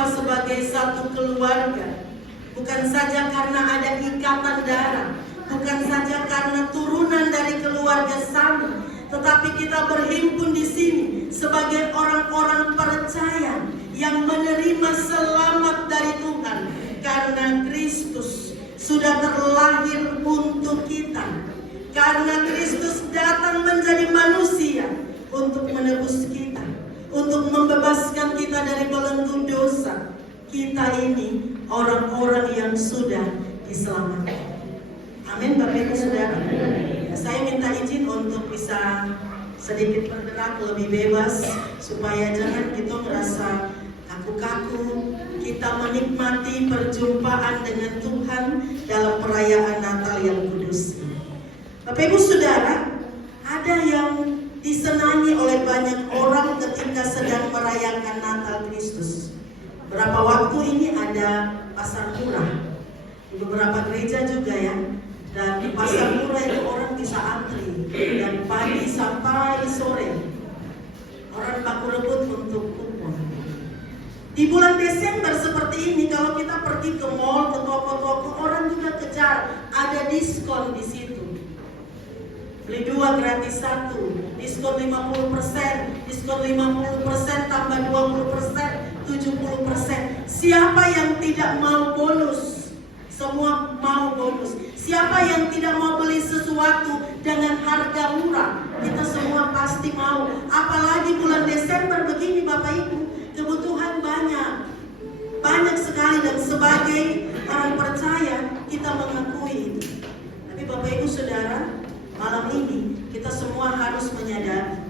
diterima sebagai satu keluarga. Bukan saja karena ada ikatan darah, bukan saja karena turunan dari keluarga sama, tetapi kita berhimpun di sini sebagai orang-orang percaya yang menerima selamat dari Tuhan karena Kristus sudah terlahir untuk kita. Karena Kristus datang menjadi manusia untuk menebus kita, untuk membebaskan kita dari belenggu dosa. Kita ini orang-orang yang sudah diselamatkan. Amin Bapak Ibu Saudara. Saya minta izin untuk bisa sedikit bergerak lebih bebas, supaya jangan kita merasa kaku-kaku. Kita menikmati perjumpaan dengan Tuhan dalam perayaan Natal yang kudus. Bapak Ibu Saudara, ada yang disenangi oleh banyak orang ketika sedang merayakan Natal Kristus. Beberapa waktu ini ada pasar murah di beberapa gereja juga ya. Dan di pasar murah itu orang bisa antri dari pagi sampai sore. Orang baku rebut untuk kupon. Di bulan Desember seperti ini, kalau kita pergi ke mall, ke toko-toko, orang juga kejar ada diskon di situ. Beli 2 gratis 1, diskon 50%, diskon 50% tambah 20%, 70%. Siapa yang tidak mau bonus? Semua mau bonus. Siapa yang tidak mau beli sesuatu dengan harga murah? Kita semua pasti mau. Apalagi bulan Desember begini Bapak Ibu, kebutuhan banyak sekali, dan sebagai orang percaya kita mengakui itu. Tapi Bapak Ibu Saudara, malam ini kita semua harus menyadari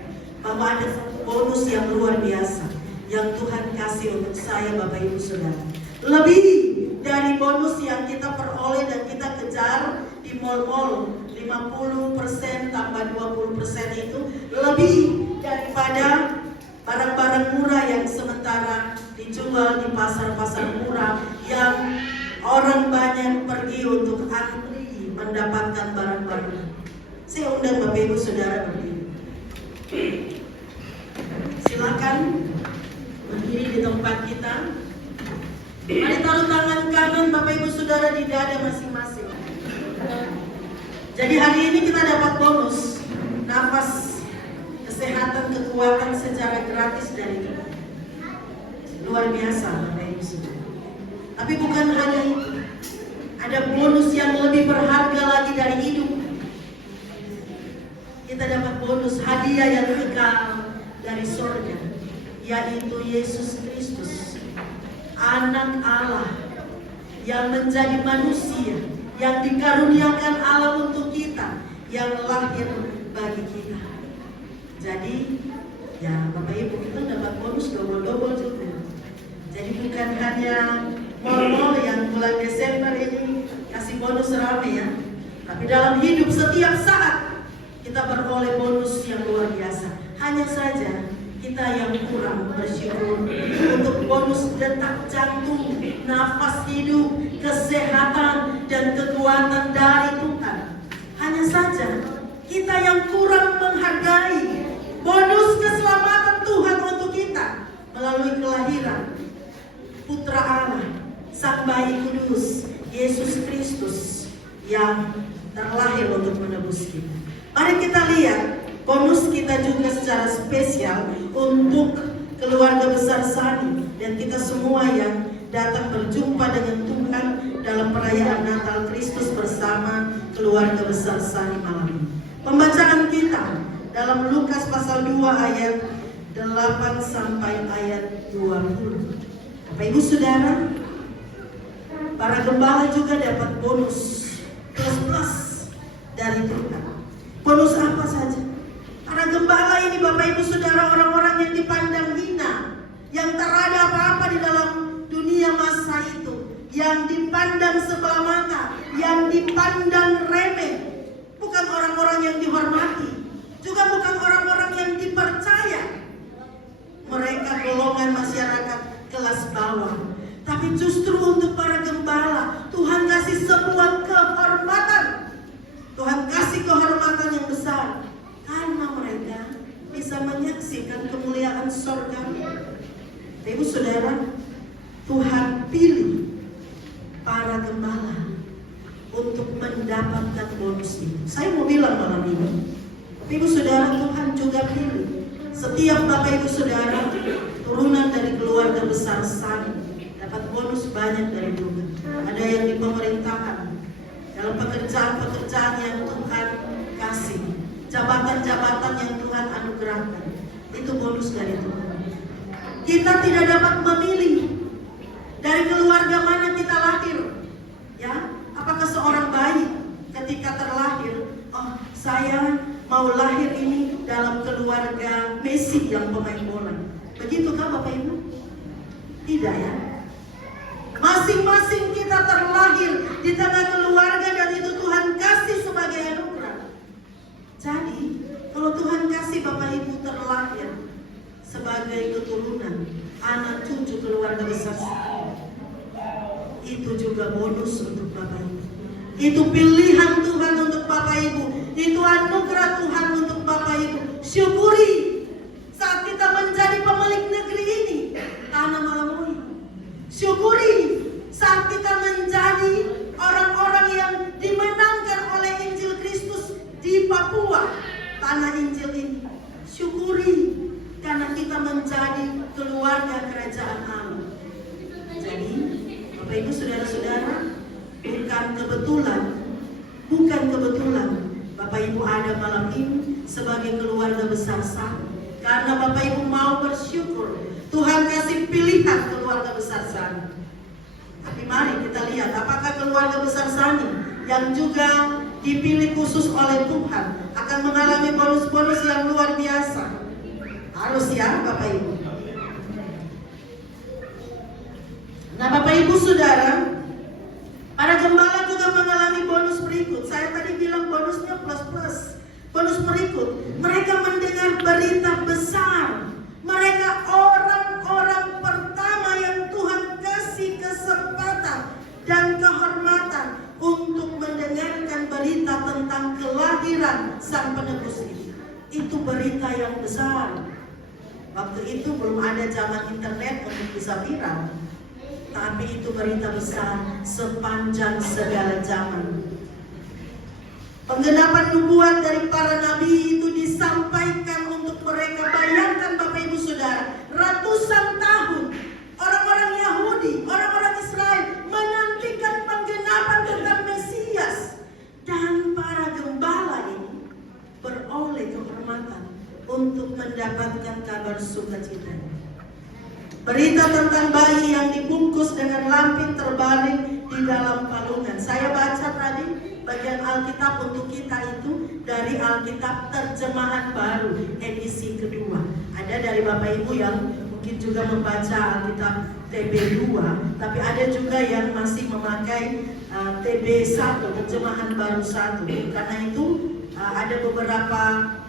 bahwa ada bonus yang luar biasa yang Tuhan kasih untuk saya Bapak Ibu Saudara. Lebih dari bonus yang kita peroleh dan kita kejar di mall-mall, 50% tambah 20% itu lebih daripada barang-barang murah yang sementara dijual di pasar-pasar murah yang orang banyak pergi untuk antri mendapatkan barang-barang. Saya undang Bapak Ibu Saudara berdiri. Silakan berdiri di tempat kita. Mari taruh tangan kanan Bapak Ibu Saudara di dada masing-masing. Jadi hari ini kita dapat bonus nafas, kesehatan, kekuatan secara gratis dari kita. Luar biasa Bapak Ibu Saudara. Tapi bukan hanya itu, ada bonus yang lebih berharga lagi dari hidup. Kita dapat bonus hadiah yang kekal dari surga, yaitu Yesus Kristus, Anak Allah yang menjadi manusia, yang dikaruniakan Allah untuk kita, yang lahir bagi kita. Jadi ya Bapak Ibu, kita dapat bonus double-double juga. Jadi bukan hanya mall-mall yang bulan Desember ini kasih bonus rame ya, tapi dalam hidup setiap saat kita beroleh bonus yang luar biasa. Hanya saja kita yang kurang bersyukur untuk bonus detak jantung, nafas hidup, kesehatan, dan kekuatan dari Tuhan. Hanya saja kita yang kurang menghargai bonus keselamatan Tuhan untuk kita melalui kelahiran Putra Allah, Sang Bayi Kudus, Yesus Kristus yang terlahir untuk menebus kita. Mari kita lihat bonus kita juga secara spesial untuk keluarga besar Sani dan kita semua yang datang berjumpa dengan Tuhan dalam perayaan Natal Kristus bersama keluarga besar Sani malam ini. Pembacaan kita dalam Lukas pasal 2 ayat 8 sampai ayat 20. Bapak Ibu Saudara, para gembala juga dapat bonus plus dari Tuhan. Bonus apa saja? Para gembala ini Bapak Ibu Saudara, orang-orang yang dipandang hina, yang tak ada apa-apa di dalam dunia masa itu, yang dipandang sebelah mata, yang dipandang remeh. Bukan orang-orang yang dihormati, juga bukan orang-orang yang dipercaya. Mereka golongan masyarakat kelas bawah. Tapi justru untuk para gembala, Tuhan kasih sebuah kehormatan. Tuhan kasih kehormatan yang besar karena mereka bisa menyaksikan kemuliaan surga. Ibu Saudara, Tuhan pilih para gembala untuk mendapatkan bonus itu. Saya mau bilang malam ini, Ibu Saudara, Tuhan juga pilih setiap Bapak Ibu Saudara turunan dari keluarga besar Sani dapat bonus banyak dari Tuhan. Ada yang di pemerintahan, dalam pekerjaan-pekerjaan yang Tuhan kasih, jabatan-jabatan yang Tuhan anugerahkan, itu bonus dari Tuhan. Kita tidak dapat memilih dari keluarga mana kita lahir, ya. Apakah seorang bayi ketika terlahir, oh saya mau lahir ini dalam keluarga Messi yang pemain bola. Begitukah Bapak Ibu? Tidak, ya. Masing-masing kita terlahir di tengah keluarga dan itu Tuhan kasih sebagai anugerah. Jadi, kalau Tuhan kasih Bapak Ibu terlahir sebagai keturunan, anak cucu keluarga besar, itu juga bonus untuk Bapak Ibu. Itu pilihan Tuhan untuk Bapak Ibu. Itu anugerah Tuhan untuk Bapak Ibu. Syukuri saat kita menjadi pemilik negeri ini, tanah Malawi. Syukuri saat kita menjadi orang-orang yang dimenangkan oleh Injil Kristus di Papua, tanah Injil ini. Syukuri karena kita menjadi keluarga kerajaan Allah. Jadi Bapak Ibu Saudara-saudara, bukan kebetulan Bapak Ibu ada malam ini sebagai keluarga besar Sani. Karena Bapak Ibu mau bersyukur Tuhan kasih pilihan keluarga besar Sani. Tapi mari kita lihat apakah keluarga besar Sani yang juga dipilih khusus oleh Tuhan akan mengalami bonus-bonus yang luar biasa. Harus ya Bapak Ibu. Nah Bapak Ibu Saudara, para gembala juga mengalami bonus berikut. Saya tadi bilang bonusnya plus-plus. Bonus berikut, mereka mendengar berita besar. Mereka orang-orang pertama yang Tuhan kasih kesempatan dan kehormatan untuk mendengarkan berita tentang kelahiran Sang Penebus ini. Itu berita yang besar. Waktu itu belum ada zaman internet untuk bisa viral. Tapi itu berita besar sepanjang segala zaman. Penggenapan nubuat dari para nabi itu disampaikan untuk mereka. Bayangkan Bapak Ibu Saudara, ratusan tahun orang-orang Yahudi, orang-orang Israel menantikan penggenapan tentang Mesias. Dan para gembala ini beroleh kehormatan untuk mendapatkan kabar sukacita. Berita tentang bayi yang dibungkus dengan lampin terbaring di dalam palungan. Saya baca tadi bagian Alkitab untuk kita itu dari Alkitab Terjemahan Baru edisi kedua. Ada dari Bapak Ibu yang mungkin juga membaca Alkitab TB2, tapi ada juga yang masih memakai TB1, Terjemahan Baru 1. Karena itu ada beberapa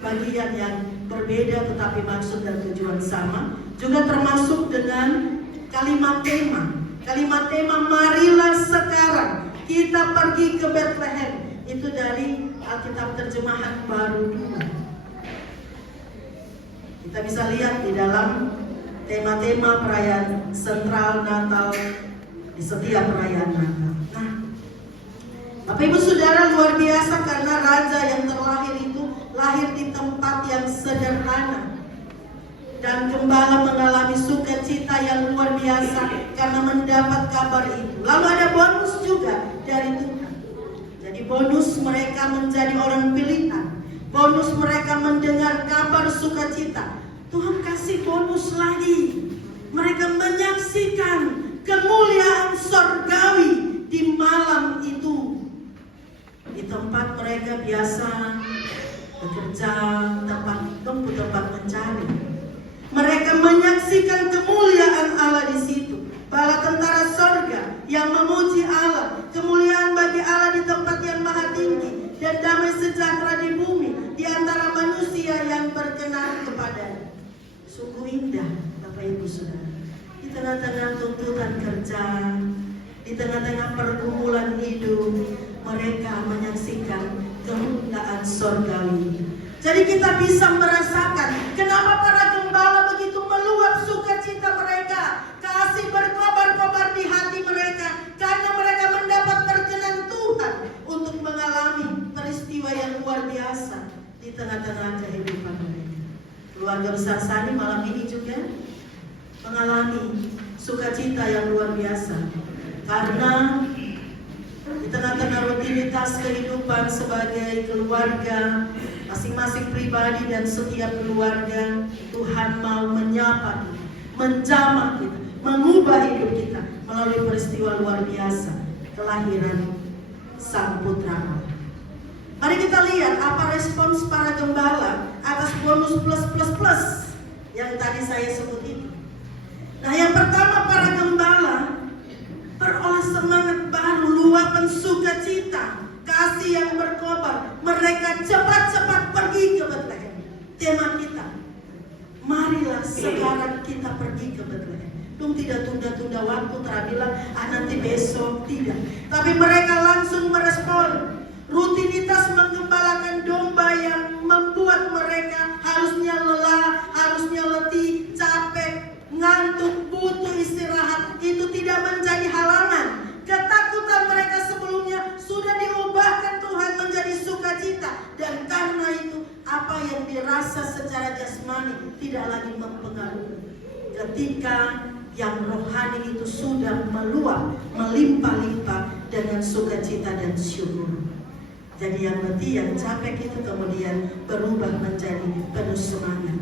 bagian yang berbeda tetapi maksud dan tujuan sama. Juga termasuk dengan kalimat tema. Kalimat tema marilah sekarang kita pergi ke Bethlehem. Itu dari Alkitab Terjemahan Baru 2. Kita bisa lihat di dalam tema-tema perayaan sentral Natal di setiap perayaan Natal. Nah, Bapak Ibu Saudara, luar biasa karena raja yang terlahir itu lahir di tempat yang sederhana. Dan gembala mengalami sukacita yang luar biasa karena mendapat kabar itu. Lalu ada bonus juga dari Tuhan. Jadi bonus mereka menjadi orang pilihan. Bonus mereka mendengar kabar sukacita. Tuhan kasih bonus lagi. Mereka menyaksikan kemuliaan sorgawi di malam itu. Di tempat mereka biasa bekerja, tempat mencari. Mereka menyaksikan kemuliaan Allah di situ. Bala tentara sorga yang memuji Allah, kemuliaan bagi Allah di tempat yang maha tinggi, dan damai sejahtera di bumi di antara manusia yang berkenan kepadanya. Sungguh indah Bapak Ibu Saudara. Di tengah-tengah tuntutan kerja, di tengah-tengah pergumulan hidup, mereka menyaksikan kemuliaan sorgawi. Jadi kita bisa merasakan kenapa para gembala begitu meluap sukacita mereka. Kasih berkobar-kobar di tengah-tengah kehidupan mereka. Keluarga besar Sani malam ini juga mengalami sukacita yang luar biasa karena di tengah-tengah rutinitas kehidupan sebagai keluarga, masing-masing pribadi dan setiap keluarga, Tuhan mau menyapa kita, menjamah kita, mengubah hidup kita melalui peristiwa luar biasa, kelahiran Sang Putra Allah. Mari kita lihat apa respons para gembala atas bonus plus yang tadi saya sebut itu. Nah, yang pertama, para gembala beroleh semangat baru, luapan sukacita, kasih yang berkobar. Mereka cepat-cepat pergi ke Betlehem. Tema kita, marilah sekarang kita pergi ke Betlehem. Tidak tunda-tunda waktu, terbilang nanti besok, tidak. Tapi mereka langsung merespon. Rutinitas menggembalakan domba yang membuat mereka harusnya lelah, harusnya letih, capek, ngantuk, butuh istirahat, itu tidak menjadi halangan. Ketakutan mereka sebelumnya sudah diubahkan Tuhan menjadi sukacita. Dan karena itu, apa yang dirasa secara jasmani tidak lagi mempengaruhi. Ketika yang rohani itu sudah meluap, melimpah-limpah dengan sukacita dan syukur. Jadi yang letih, yang capek itu kemudian berubah menjadi penuh semangat.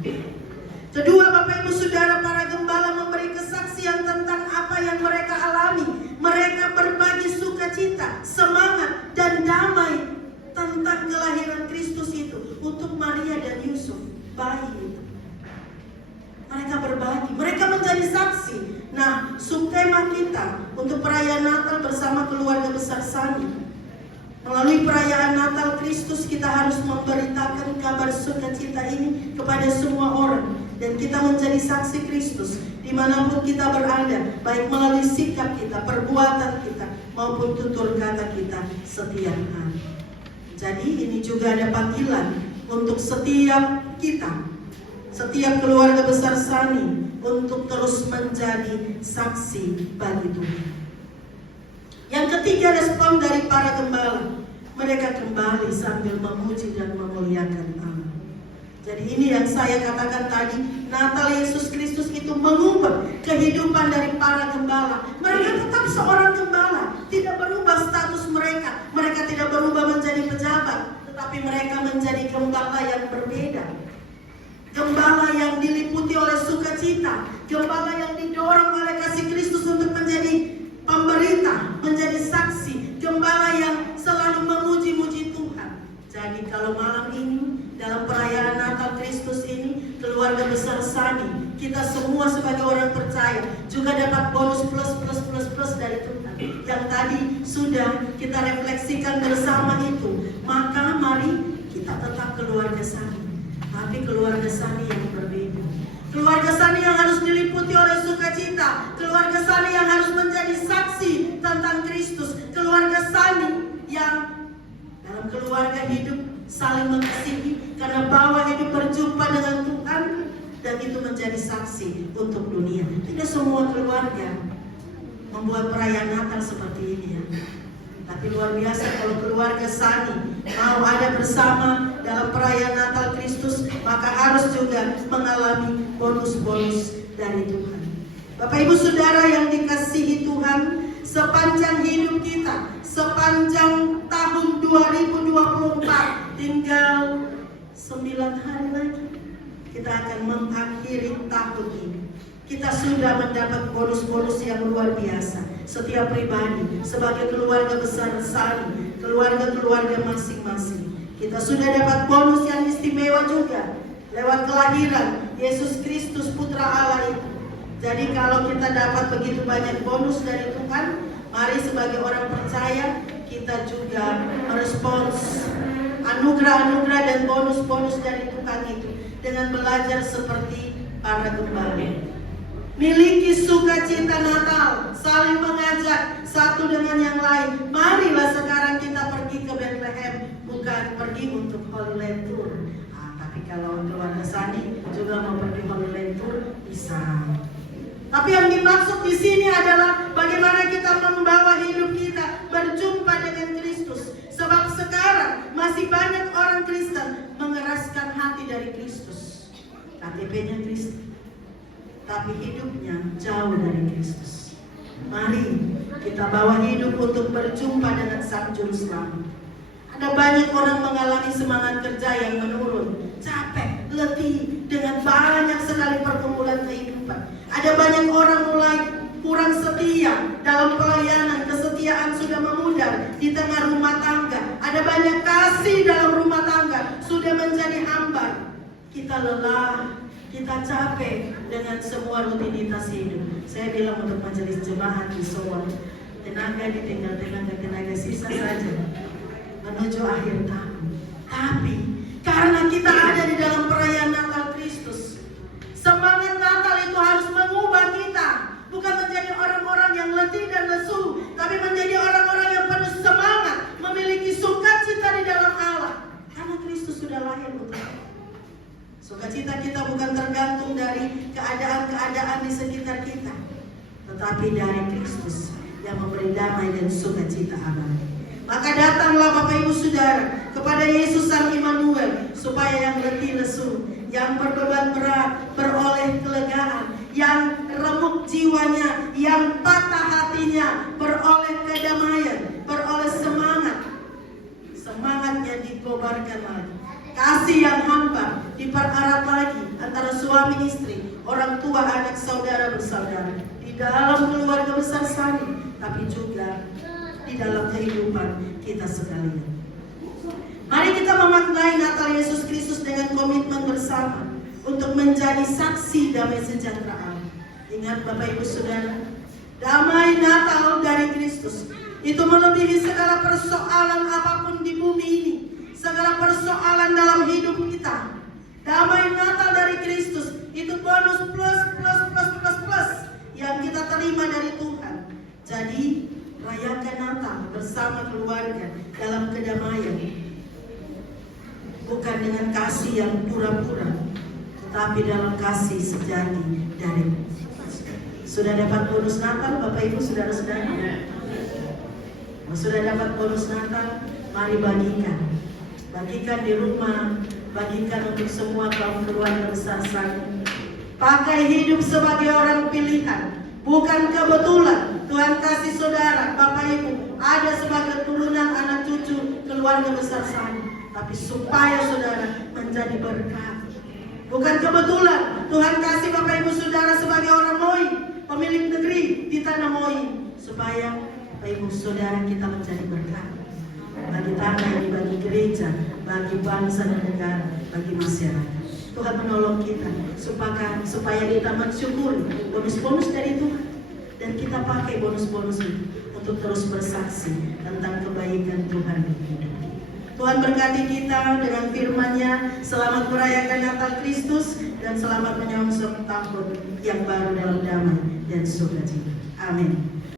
Kedua, Bapak Ibu Saudara, para gembala memberi kesaksian tentang apa yang mereka alami. Mereka berbagi sukacita, semangat, dan damai tentang kelahiran Kristus itu untuk Maria dan Yusuf, bayi itu. Mereka berbagi, mereka menjadi saksi. Nah, subtema kita untuk perayaan Natal bersama keluarga besar Sani. Melalui perayaan Natal Kristus, kita harus memberitakan kabar sukacita ini kepada semua orang. Dan kita menjadi saksi Kristus dimanapun kita berada, baik melalui sikap kita, perbuatan kita, maupun tutur kata kita setiap hari. Jadi ini juga ada panggilan untuk setiap kita, setiap keluarga besar Sani, untuk terus menjadi saksi bagi Tuhan. Yang ketiga, respon dari para gembala. Mereka kembali sambil memuji dan memuliakan Allah. Jadi ini yang saya katakan tadi, Natal Yesus Kristus itu mengubah kehidupan dari para gembala. Mereka tetap seorang gembala, tidak berubah status mereka. Mereka tidak berubah menjadi pejabat, tetapi mereka menjadi gembala yang berbeda. Gembala yang diliputi oleh sukacita, gembala yang didorong oleh kasih Kristus untuk menjadi pemberita, menjadi saksi, gembala yang selalu memuji-muji Tuhan. Jadi kalau malam ini dalam perayaan Natal Kristus ini, keluarga besar Sani, kita semua sebagai orang percaya juga dapat bonus plus dari Tuhan. Yang tadi sudah kita refleksikan bersama itu. Maka mari kita tetap keluarga Sani, tapi keluarga Sani yang berbeda. Keluarga Sani yang harus diliputi oleh sukacita, keluarga Sani yang harus menjadi saksi tentang Kristus, keluarga Sani yang dalam keluarga hidup saling mengasihi karena bahwa hidup berjumpa dengan Tuhan, dan itu menjadi saksi untuk dunia. Tidak semua keluarga membuat perayaan Natal seperti ini ya. Tapi luar biasa kalau keluarga Sani mau ada bersama dalam perayaan Natal Kristus, maka harus juga mengalami bonus-bonus dari Tuhan. Bapak Ibu Saudara yang dikasihi Tuhan, sepanjang hidup kita, sepanjang tahun 2024, tinggal 9 hari lagi kita akan mengakhiri tahun ini. Kita sudah mendapat bonus-bonus yang luar biasa. Setiap pribadi, sebagai keluarga besar Sani, keluarga-keluarga masing-masing, kita sudah dapat bonus yang istimewa juga lewat kelahiran Yesus Kristus Putra Allah itu. Jadi kalau kita dapat begitu banyak bonus dari Tuhan, mari sebagai orang percaya kita juga merespons anugerah-anugerah dan bonus-bonus dari Tuhan itu dengan belajar seperti para gembala. Miliki sukacita Natal, saling mengajak satu dengan yang lain. Marilah sekarang kita pergi ke Bethlehem, bukan pergi untuk Holy Land Tour. Tapi kalau keluarga Sani juga mau pergi Holy Land Tour, bisa. Tapi yang dimaksud di sini adalah bagaimana kita membawa hidup kita berjumpa dengan Kristus. Sebab sekarang masih banyak orang Kristen mengeras dari Kristus, KTP-nya Kristus, tapi hidupnya jauh dari Kristus. Mari kita bawa hidup untuk berjumpa dengan Sang Juru Selamat. Ada banyak orang mengalami semangat kerja yang menurun, capek, letih dengan banyak sekali pergumulan kehidupan. Ada banyak orang mulai kurang setia dalam pelayanan, kesetiaan sudah memudar di tengah rumah tangga. Ada banyak kasih dalam rumah tangga sudah menjadi hambar. Kita lelah, kita capek dengan semua rutinitas hidup. Saya bilang untuk majelis jemaat di Solo, tenaga ditinggal tenaga sisa saja menuju akhir tahun. Tapi karena kita ada di dalam perayaan Natal Kristus, semangat Natal itu harus mengubah kita, bukan menjadi orang-orang yang letih dan lesu, tapi menjadi orang-orang yang penuh semangat, memiliki sukacita di dalam Allah, karena Kristus sudah lahir untuk kita. Sukacita kita bukan tergantung dari keadaan-keadaan di sekitar kita, tetapi dari Kristus yang memberi damai dan sukacita abadi. Maka datanglah Bapak Ibu Saudara kepada Yesus Sang Immanuel, supaya yang letih lesu, yang berbeban berat beroleh kelegaan, yang remuk jiwanya, yang patah hatinya beroleh kedamaian, beroleh semangat. Semangatnya dikobarkan lagi. Kasih yang hambar dipererat lagi antara suami istri, orang tua, anak, saudara bersaudara, di dalam keluarga besar saling, tapi juga di dalam kehidupan kita sekalian. Mari kita memaknai Natal Yesus Kristus dengan komitmen bersama untuk menjadi saksi damai sejahtera Allah. Ingat Bapak Ibu Saudara, damai Natal dari Kristus itu melebihi segala persoalan apapun di bumi ini, segala persoalan dalam hidup kita. Damai Natal dari Kristus itu bonus plus yang kita terima dari Tuhan. Jadi rayakan Natal bersama keluarga dalam kedamaian, bukan dengan kasih yang pura-pura, tetapi dalam kasih sejati dari Sudah dapat bonus Natal Bapak Ibu saudara-saudara? Sudah dapat bonus Natal? Mari bagikan di rumah, bagikan untuk semua kaum keluarga besar saya. Pakai hidup sebagai orang pilihan, bukan kebetulan. Tuhan kasih saudara, Bapak Ibu ada sebagai turunan anak cucu keluarga besar saya, tapi supaya saudara menjadi berkat. Bukan kebetulan Tuhan kasih Bapak Ibu saudara sebagai orang Moi, pemilik negeri di tanah Moi, supaya Bapak Ibu saudara kita menjadi berkat bagi tanah ini, bagi gereja, bagi bangsa dan negara, bagi masyarakat. Tuhan menolong kita supaya kita mensyukuri bonus-bonus dari Tuhan, dan kita pakai bonus-bonus itu untuk terus bersaksi tentang kebaikan Tuhan di hidup kita. Tuhan berkati kita dengan firman-Nya. Selamat merayakan Natal Kristus dan selamat menyongsong tahun yang baru dalam damai dan sukacita. Amin.